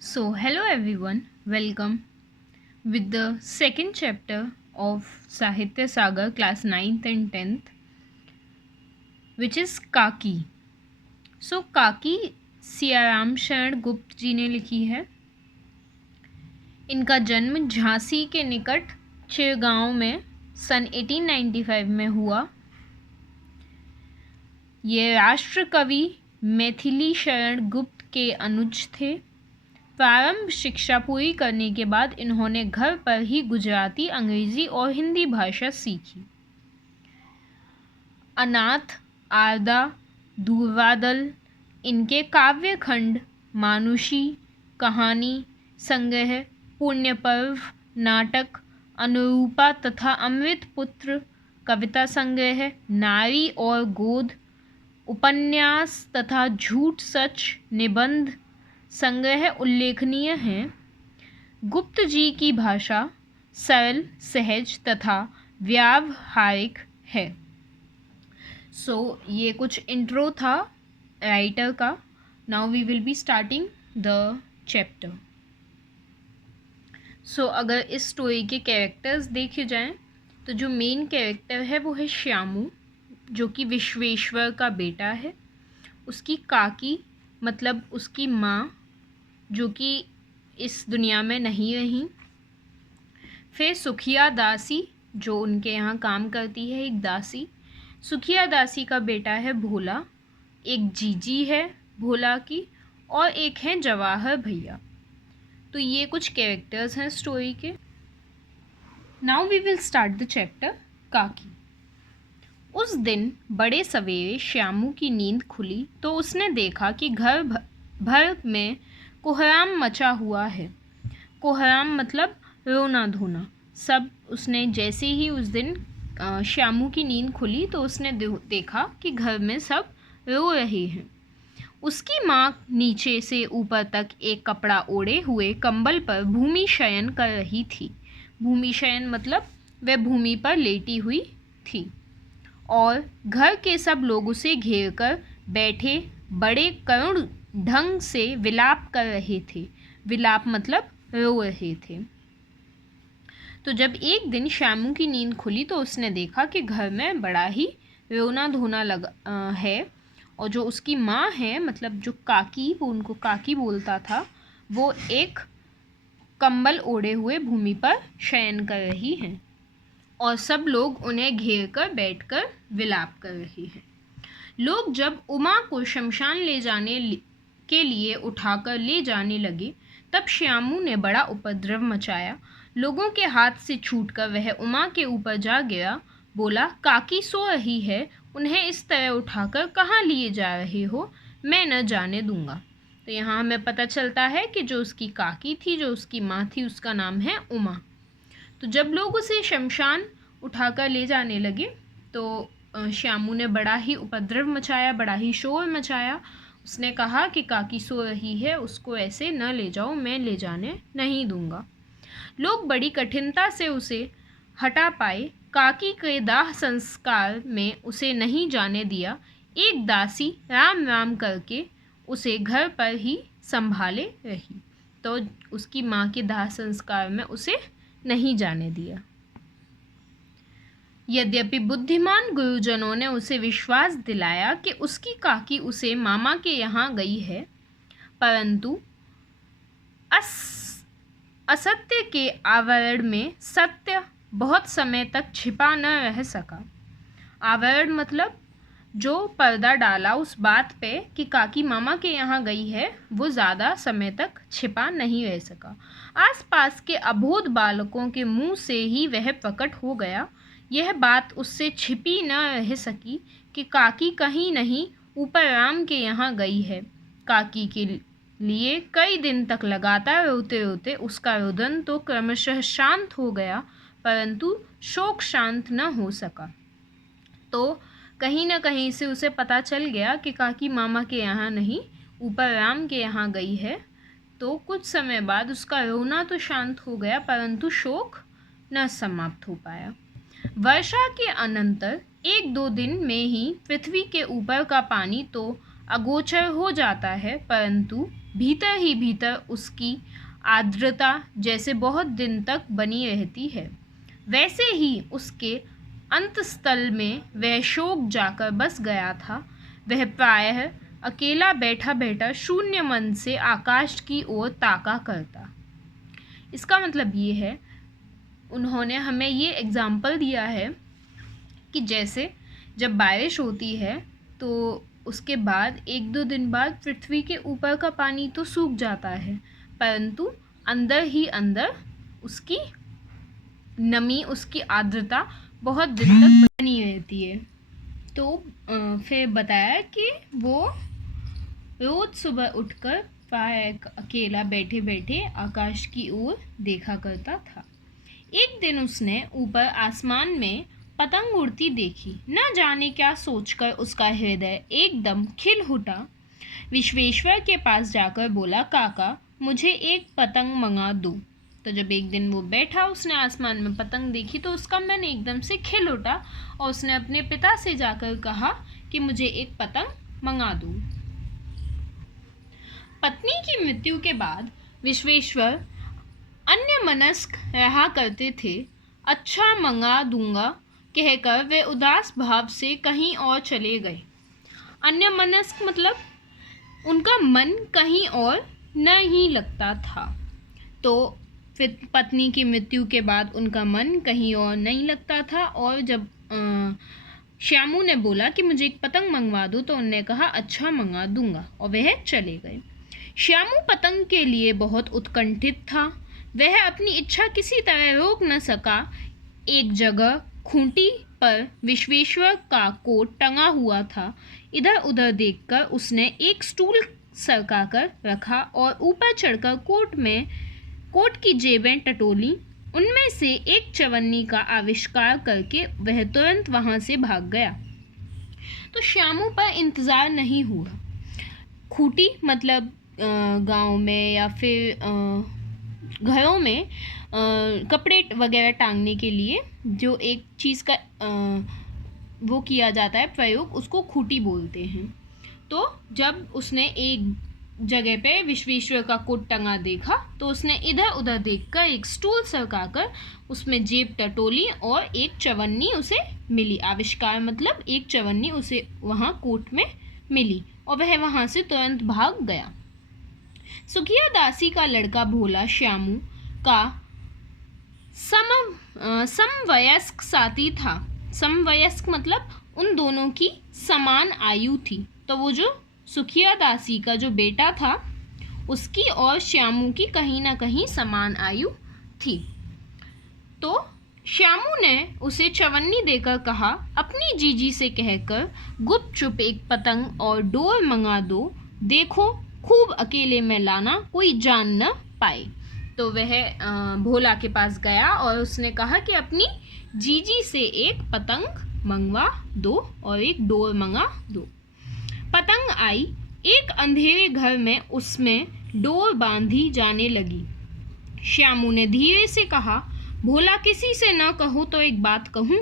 So, hello everyone, welcome with the second chapter of Sahitya Sagar, class 9th and 10th, which is काकी. So, काकी सियाराम शरण गुप्त जी ने लिखी है. इनका जन्म झांसी के निकट चिरगांव में सन 1895 में हुआ. ये राष्ट्र कवि मैथिली शरण गुप्त के अनुज थे. प्रारंभ शिक्षा पूरी करने के बाद इन्होंने घर पर ही गुजराती, अंग्रेजी और हिंदी भाषा सीखी. अनाथ, आरदा, दूरवादल इनके काव्य खंड, मानुषी, कहानी संग्रह, पुण्य पर्व, नाटक, अनुरूपा तथा अमृत पुत्र, कविता संग्रह, नारी और गोद, उपन्यास तथा झूठ सच निबंध संग्रह उल्लेखनीय हैं. गुप्त जी की भाषा सरल, सहज तथा व्यावहारिक है. सो ये कुछ इंट्रो था राइटर का. Now we will be starting the chapter. So अगर इस स्टोरी के कैरेक्टर्स देखे जाएं तो जो मेन कैरेक्टर है वो है श्यामू, जो कि विश्वेश्वर का बेटा है. उसकी काकी मतलब उसकी माँ, जो कि इस दुनिया में नहीं रही. फिर सुखिया दासी, जो उनके यहाँ काम करती है, एक दासी. सुखिया दासी का बेटा है भोला. एक जीजी है भोला की, और एक है जवाहर भैया. तो ये कुछ कैरेक्टर्स हैं स्टोरी के. Now we will start the chapter Kaki. उस दिन बड़े सवेरे श्यामू की नींद खुली तो उसने देखा कि घर भर में कोहराम मचा हुआ है. कोहराम मतलब रोना धोना. सब उसने जैसे ही उस दिन श्यामू की नींद खुली तो उसने देखा कि घर में सब रो रहे हैं. उसकी माँ नीचे से ऊपर तक एक कपड़ा ओढ़े हुए कंबल पर भूमि शयन कर रही थी. भूमि शयन मतलब वह भूमि पर लेटी हुई थी. और घर के सब लोग उसे घेर कर बैठे बड़े करुण ढंग से विलाप कर रहे थे. विलाप मतलब रो रहे थे. तो जब एक दिन श्यामू की नींद खुली तो उसने देखा कि घर में बड़ा ही रोना धोना लगा है. और जो उसकी माँ है, मतलब जो काकी, वो उनको काकी बोलता था, वो एक कंबल ओढ़े हुए भूमि पर शयन कर रही हैं. और सब लोग उन्हें घेर कर बैठकर विलाप कर रहे हैं. लोग जब उमा को शमशान ले जाने के लिए उठाकर ले जाने लगे तब श्यामू ने बड़ा उपद्रव मचाया. लोगों के हाथ से छूटकर वह उमा के ऊपर जा गिरा. बोला, काकी सो रही है, उन्हें इस तरह उठाकर कहाँ लिए जा रहे हो? मैं न जाने दूंगा. तो यहाँ हमें पता चलता है कि जो उसकी काकी थी, जो उसकी माँ थी, उसका नाम है उमा. तो जब लोग उसे शमशान उठाकर ले जाने लगे तो श्यामू ने बड़ा ही उपद्रव मचाया, बड़ा ही शोर मचाया. उसने कहा कि काकी सो रही है, उसको ऐसे न ले जाओ, मैं ले जाने नहीं दूंगा. लोग बड़ी कठिनता से उसे हटा पाए. काकी के दाह संस्कार में उसे नहीं जाने दिया. एक दासी राम राम करके उसे घर पर ही संभाले रही. तो उसकी माँ के दाह संस्कार में उसे नहीं जाने दिया. यद्यपि बुद्धिमान गुरुजनों ने उसे विश्वास दिलाया कि उसकी काकी उसे मामा के यहाँ गई है, परंतु असत्य के आवरण में सत्य बहुत समय तक छिपा न रह सका. आवरण मतलब जो पर्दा डाला उस बात पे कि काकी मामा के यहाँ गई है, वो ज़्यादा समय तक छिपा नहीं रह सका. आसपास के अबोध बालकों के मुंह से ही वह प्रकट हो गया. यह बात उससे छिपी न रह सकी कि काकी कहीं नहीं ऊपर राम के यहाँ गई है. काकी के लिए कई दिन तक लगातार रोते रोते उसका रुदन तो क्रमशः शांत हो गया, परंतु शोक शांत न हो सका. तो कहीं न कहीं से उसे पता चल गया कि काकी मामा के यहाँ नहीं, ऊपर राम के यहाँ गई है. तो कुछ समय बाद उसका रोना तो शांत हो गया, परंतु शोक न समाप्त हो पाया. वर्षा के अनंतर 1-2 दिन में ही पृथ्वी के ऊपर का पानी तो अगोचर हो जाता है, परंतु भीतर ही भीतर उसकी आर्द्रता जैसे बहुत दिन तक बनी रहती है, वैसे ही उसके अंतस्थल में वह शोक जाकर बस गया था। वह प्रायः अकेला बैठा बैठा शून्य मन से आकाश की ओर ताका करता। इसका मतलब ये है, उन्होंने हमें ये एग्जाम्पल दिया है कि जैसे जब बारिश होती है तो उसके बाद 1-2 दिन बाद पृथ्वी के ऊपर का पानी तो सूख जाता है, परंतु अंदर ही अंदर उसकी नमी, उसकी आर्द्रता बहुत दिन तक बनी रहती है। तो फिर बताया कि वो रोज सुबह उठकर प्रायः अकेला बैठे बैठे आकाश की ओर देखा करता था। एक दिन उसने ऊपर आसमान में पतंग उड़ती देखी। न जाने क्या सोचकर उसका हृदय एकदम खिल उठा। विश्वेश्वर के पास जाकर बोला, काका मुझे एक पतंग मंगा दो। तो जब एक दिन वो बैठा, उसने आसमान में पतंग देखी तो उसका मन एकदम से खिल उठा और उसने अपने पिता से जाकर कहा कि मुझे एक पतंग मंगा दो। पत्नी की मृत्यु के बाद विश्वेश्वर अन्यमनस्क रहा करते थे। अच्छा मंगा दूंगा कहकर वे उदास भाव से कहीं और चले गए। अन्यमनस्क मतलब उनका मन कहीं और नहीं लगता था। तो फिर पत्नी की मृत्यु के बाद उनका मन कहीं और नहीं लगता था और जब श्यामू ने बोला कि मुझे एक पतंग मंगवा दो तो उन्होंने कहा अच्छा मंगा दूंगा और वह चले गए। श्यामू पतंग के लिए बहुत उत्कंठित था। वह अपनी इच्छा किसी तरह रोक न सका। एक जगह खूंटी पर विश्वेश्वर का कोट टंगा हुआ था। इधर उधर देखकर उसने एक स्टूल सरकाकर रखा और ऊपर चढ़कर कोट की जेबें टटोली। उनमें से एक चवन्नी का आविष्कार करके वह तुरंत वहां से भाग गया। तो श्यामू पर इंतज़ार नहीं हुआ। खूंटी मतलब गांव में या फिर घरों में कपड़े वगैरह टांगने के लिए जो एक चीज़ का वो किया जाता है प्रयोग, उसको खूंटी बोलते हैं। तो जब उसने एक जगह पे विश्वेश्वर का कोट टंगा देखा तो उसने इधर उधर देखकर एक स्टूल सरकाकर उसमें जेब टटोली और एक चवन्नी उसे मिली। आविष्कार मतलब एक चवन्नी उसे वहाँ कोट में मिली और वह वहाँ से तुरंत भाग गया। सुखिया दासी का लड़का भोला श्यामू का समवयस्क साथी था। समवयस्क मतलब उन दोनों की समान आयु थी। तो वो जो सुखिया दासी का जो बेटा था उसकी और श्यामू की कहीं ना कहीं समान आयु थी। तो श्यामू ने उसे चवन्नी देकर कहा, अपनी जीजी से कहकर गुपचुप एक पतंग और डोर मंगा दो। देखो खूब अकेले में लाना, कोई जान न पाए। तो वह भोला के पास गया और उसने कहा कि अपनी जीजी से एक पतंग मंगवा दो और एक डोर मंगा दो। पतंग आई। एक अंधेरे घर में उसमें डोर बांधी जाने लगी। श्यामू ने धीरे से कहा, भोला किसी से न कहो तो एक बात कहूँ।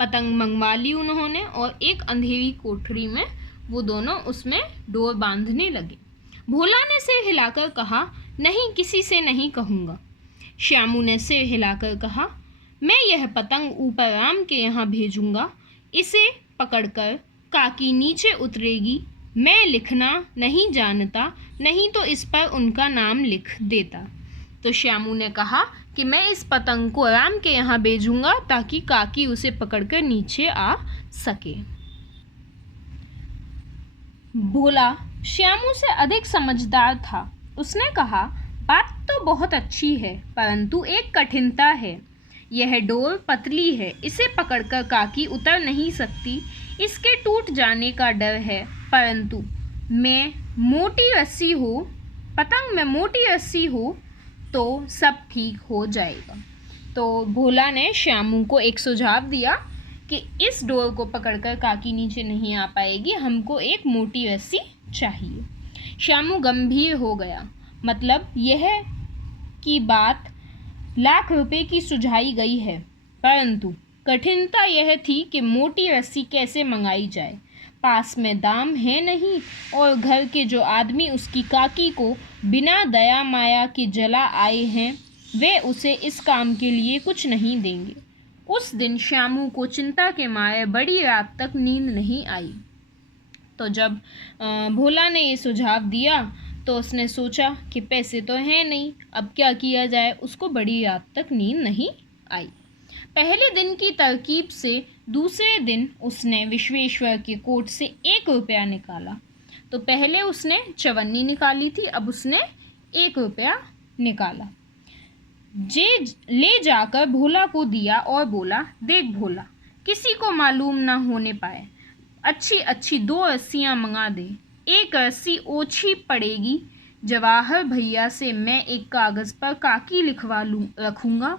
पतंग मंगवा ली उन्होंने और एक अंधेरी कोठरी में वो दोनों उसमें डोर बांधने लगे। भोला ने सिर हिलाकर कहा, नहीं किसी से नहीं कहूँगा। श्यामू ने सिर हिलाकर कहा, मैं यह पतंग ऊपर राम के यहाँ भेजूँगा। इसे पकड़कर काकी नीचे उतरेगी। मैं लिखना नहीं जानता, नहीं तो इस पर उनका नाम लिख देता। तो श्यामू ने कहा कि मैं इस पतंग को राम के यहाँ भेजूँगा ताकि काकी उसे पकड़कर नीचे आ सके। भोला श्यामू से अधिक समझदार था। उसने कहा, बात तो बहुत अच्छी है, परंतु एक कठिनता है। यह डोर पतली है, इसे पकड़कर काकी उतर नहीं सकती। इसके टूट जाने का डर है, परंतु मैं मोटी रस्सी हो, पतंग में मोटी रस्सी हो तो सब ठीक हो जाएगा। तो भोला ने श्यामू को एक सुझाव दिया कि इस डोर को पकड़कर काकी नीचे नहीं आ पाएगी, हमको एक मोटी रस्सी चाहिए। श्यामू गंभीर हो गया। मतलब यह की बात लाख रुपए की सुझाई गई है, परंतु कठिनता यह थी कि मोटी रस्सी कैसे मंगाई जाए। पास में दाम है नहीं, और घर के जो आदमी उसकी काकी को बिना दया माया के जला आए हैं वे उसे इस काम के लिए कुछ नहीं देंगे। उस दिन श्यामू को चिंता के मारे बड़ी रात तक नींद नहीं आई। तो जब भोला ने ये सुझाव दिया तो उसने सोचा कि पैसे तो हैं नहीं, अब क्या किया जाए। उसको बड़ी रात तक नींद नहीं आई। पहले दिन की तरकीब से दूसरे दिन उसने विश्वेश्वर के कोट से 1 रुपया निकाला। तो पहले उसने चवन्नी निकाली थी, अब उसने 1 रुपया निकाला। ले जाकर भोला को दिया और बोला, देख भोला, किसी को मालूम ना होने पाए, अच्छी अच्छी 2 रस्सियाँ मंगा दे। 1 रस्सी ओछी पड़ेगी। जवाहर भैया से मैं एक कागज़ पर काकी लिखवा रखूँगा।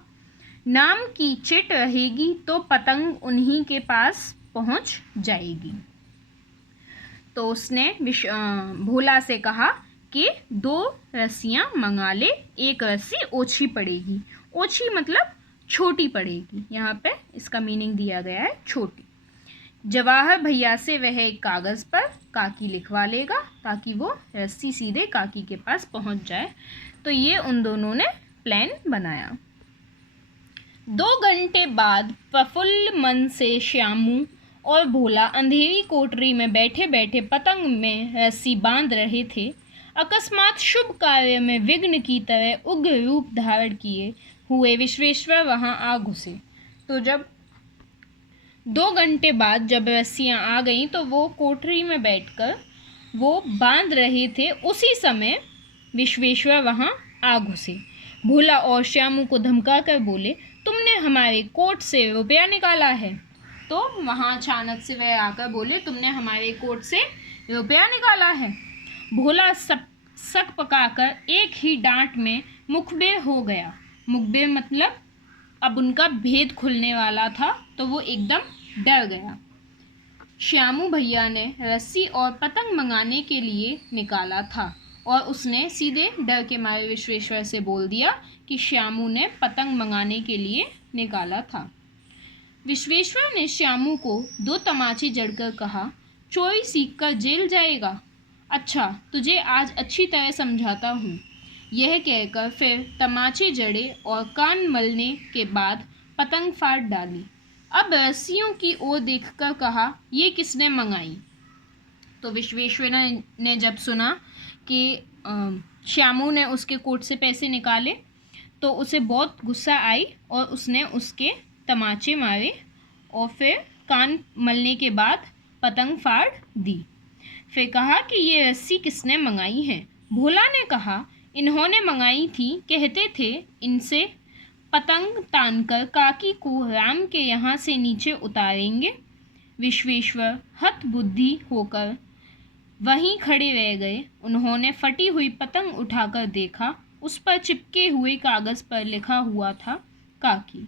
नाम की चिट रहेगी तो पतंग उन्हीं के पास पहुँच जाएगी। तो उसने भोला से कहा कि 2 रस्सियाँ मंगा ले, 1 रस्सी ओछी पड़ेगी। ओछी मतलब छोटी पड़ेगी, यहाँ पे इसका मीनिंग दिया गया है छोटी। जवाहर भैया से वह एक कागज़ पर काकी लिखवा लेगा ताकि वो रस्सी सीधे काकी के पास पहुँच जाए। तो ये उन दोनों ने प्लान बनाया। 2 घंटे बाद प्रफुल्ल मन से श्यामू और भोला अंधेरी कोठरी में बैठे बैठे पतंग में रस्सी बांध रहे थे। अकस्मात शुभ कार्य में विघ्न की तरह उग्र रूप धारण किए हुए विश्वेश्वर वहां आ घुसे। तो जब 2 घंटे बाद जब रस्सियां आ गईं तो वो कोठरी में बैठकर वो बांध रहे थे। उसी समय विश्वेश्वर वहां आ घुसे। भोला और श्यामू को धमका कर बोले, तुमने हमारे कोट से रुपया निकाला है। तो वहाँ अचानक से वह आकर बोले, तुमने हमारे कोट से रुपया निकाला है। भोला सक पकाकर एक ही डांट में मुखबिर हो गया। मुखबिर मतलब अब उनका भेद खुलने वाला था, तो वो एकदम डर गया। श्यामू भैया ने रस्सी और पतंग मंगाने के लिए निकाला था और उसने सीधे डर के मारे विश्वेश्वर से बोल दिया कि श्यामू ने पतंग मंगाने के लिए निकाला था। विश्वेश्वर ने श्यामू को 2 तमाचे जड़कर कहा, चोरी सीखकर जेल जाएगा। अच्छा, तुझे आज अच्छी तरह समझाता हूँ। यह कहकर फिर तमाचे जड़े और कान मलने के बाद पतंग फाड़ डाली। अब रस्सियों की ओर देखकर कहा, ये किसने मंगाई? तो विश्वेश्वर ने जब सुना कि श्यामू ने उसके कोट से पैसे निकाले तो उसे बहुत गुस्सा आई और उसने उसके तमाचे मारे और फिर कान मलने के बाद पतंग फाड़ दी। फिर कहा कि ये रस्सी किसने मंगाई है? भोला ने कहा, इन्होंने मंगाई थी, कहते थे इनसे पतंग तानकर काकी को राम के यहाँ से नीचे उतारेंगे। विश्वेश्वर हतबुद्धि होकर वहीं खड़े रह गए। उन्होंने फटी हुई पतंग उठाकर देखा, उस पर चिपके हुए कागज़ पर लिखा हुआ था काकी।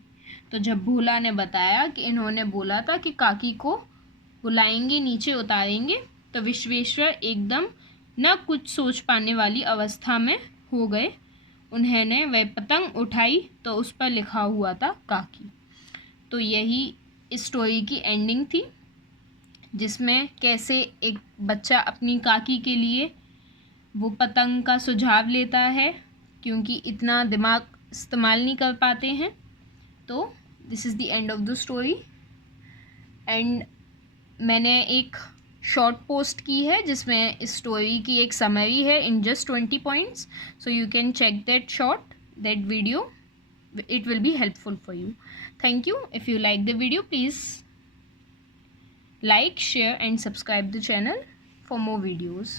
तो जब भोला ने बताया कि इन्होंने बोला था कि काकी को बुलाएंगे, नीचे उतारेंगे, तो विश्वेश्वर एकदम न कुछ सोच पाने वाली अवस्था में हो गए। उन्होंने वह पतंग उठाई तो उस पर लिखा हुआ था काकी। तो यही इस स्टोरी की एंडिंग थी, जिसमें कैसे एक बच्चा अपनी काकी के लिए वो पतंग का सुझाव लेता है क्योंकि इतना दिमाग इस्तेमाल नहीं कर पाते हैं। तो this is the end of the story. And मैंने एक शॉर्ट पोस्ट की है जिसमें इस स्टोरी की एक समरी है in just 20 points, so you can check that video. It will be helpful for you. Thank you. If you like the video, please like, share and subscribe the channel for more videos.